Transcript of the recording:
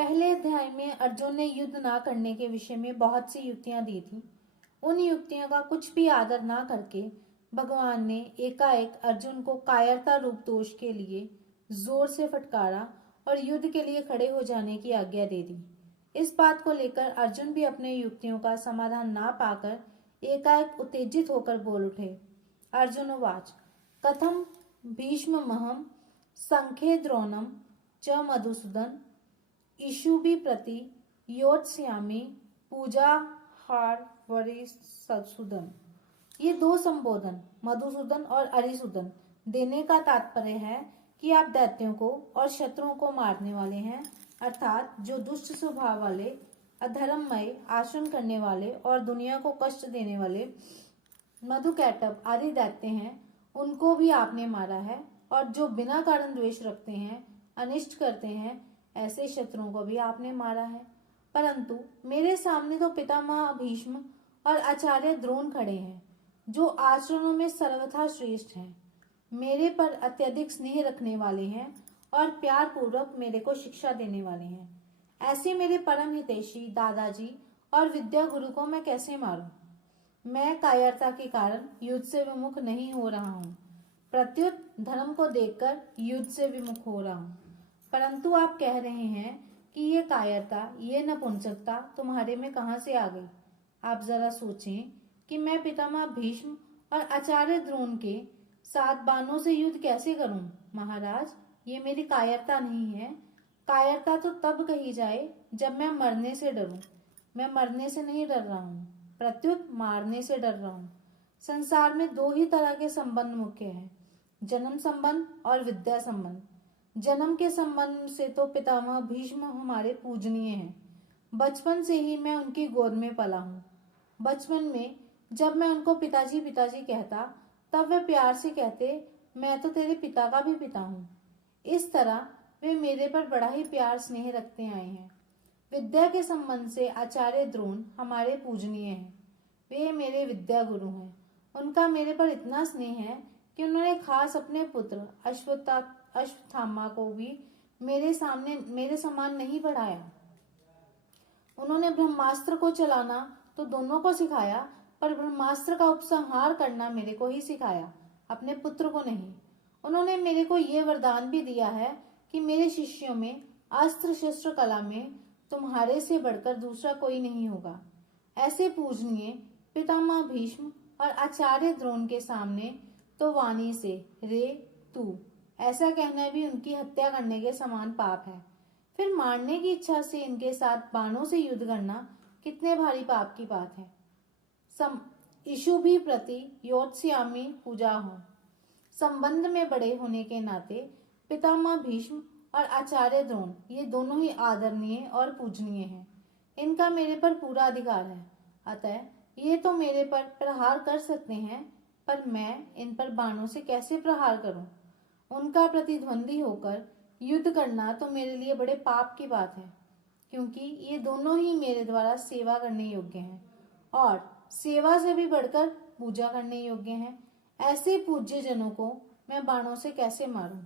पहले अध्याय में अर्जुन ने युद्ध ना करने के विषय में बहुत सी युक्तियां दी थी। उन युक्तियों का कुछ भी आदर ना करके भगवान ने एकाएक अर्जुन को कायरता रूप दोष के लिए जोर से फटकारा और युद्ध के लिए खड़े हो जाने की आज्ञा दे दी। इस बात को लेकर अर्जुन भी अपने युक्तियों का समाधान ना पाकर एकाएक उत्तेजित होकर बोल उठे। अर्जुन उवाच कथम भीष्ममहं संख्ये द्रोणम च मधुसूदन इषुभि प्रति योत्स्यामि पूजा हार वरिसूदन। ये दो संबोधन मधुसूदन और अरिसूदन देने का तात्पर्य है कि आप दैत्यों को और शत्रुओं को मारने वाले हैं, अर्थात जो दुष्ट स्वभाव वाले, अधर्ममय आचरण करने वाले और दुनिया को कष्ट देने वाले मधुकैटभ आदि दैत्य हैं, उनको भी आपने मारा है। और जो बिना कारण द्वेष रखते हैं, अनिष्ट करते हैं, ऐसे शत्रुओं को भी आपने मारा है। परंतु मेरे सामने तो पितामह भीष्म और आचार्य द्रोण खड़े हैं, जो आचरणों में सर्वथा श्रेष्ठ हैं, मेरे पर अत्यधिक स्नेह रखने वाले हैं और प्यार पूर्वक मेरे को शिक्षा देने वाले हैं। ऐसे मेरे परम हितैषी दादाजी और विद्या गुरु को मैं कैसे मारूं? मैं कायरता के कारण युद्ध से विमुख नहीं हो रहा हूँ, प्रत्युत धर्म को देखकर युद्ध से विमुख हो रहा हूँ। परंतु आप कह रहे हैं कि ये कायरता, ये नपुंसकता तुम्हारे में कहाँ से आ गई? आप जरा सोचें कि मैं पितामह भीष्म और आचार्य द्रोण के साथ बाणों से युद्ध कैसे करूं? महाराज, ये मेरी कायरता नहीं है। कायरता तो तब कही जाए जब मैं मरने से डरूं। मैं मरने से नहीं डर रहा हूँ, प्रत्युत मारने से डर रहा हूँ। संसार में दो ही तरह के संबंध मुख्य हैं, जन्म संबंध और विद्या संबंध। जन्म के संबंध से तो पितामह भीष्म हमारे पूजनीय हैं। बचपन से ही मैं उनकी गोद में पला हूँ। बचपन में जब मैं उनको पिताजी पिताजी कहता, तब वे प्यार से कहते, मैं तो तेरे पिता का भी पिता हूँ। इस तरह वे मेरे पर बड़ा ही प्यार स्नेह रखते आए हैं। विद्या के संबंध से आचार्य द्रोण हमारे पूजनीय हैं। वे मेरे विद्या गुरु हैं। उनका मेरे पर इतना स्नेह है कि उन्होंने खास अपने पुत्र अश्वत्थामा को भी मेरे समान नहीं पढ़ाया। उन्होंने ब्रह्मास्त्र को चलाना तो दोनों को सिखाया, पर ब्रह्मास्त्र का उपसंहार करना मेरे को ही सिखाया, अपने पुत्र को नहीं। उन्होंने मेरे को ये वरदान भी दिया है कि मेरे शिष्यों में अस्त्र शस्त्र कला में तुम्हारे से बढ़कर दूसरा कोई नहीं होगा। ऐसे पूजनीय पितामह भीष्म और आचार्य द्रोण के सामने तो वाणी से रे तू ऐसा कहना भी उनकी हत्या करने के समान पाप है। फिर मारने की इच्छा से इनके साथ बाणों से युद्ध करना कितने भारी पाप की बात है। इषुभि प्रति योत्स्यामि पूजा हो। संबंध में बड़े होने के नाते पितामह भीष्म और आचार्य द्रोण ये दोनों ही आदरणीय और पूजनीय हैं। इनका मेरे पर पूरा अधिकार है। अतः ये तो मेरे पर प्रहार कर सकते हैं, पर मैं इन पर बाणों से कैसे प्रहार करूं? उनका प्रतिद्वंदी होकर युद्ध करना तो मेरे लिए बड़े पाप की बात है, क्योंकि ये दोनों ही मेरे द्वारा सेवा करने योग्य हैं और सेवा से भी बढ़कर पूजा करने योग्य हैं। ऐसे पूज्य जनों को मैं बाणों से कैसे मारूं?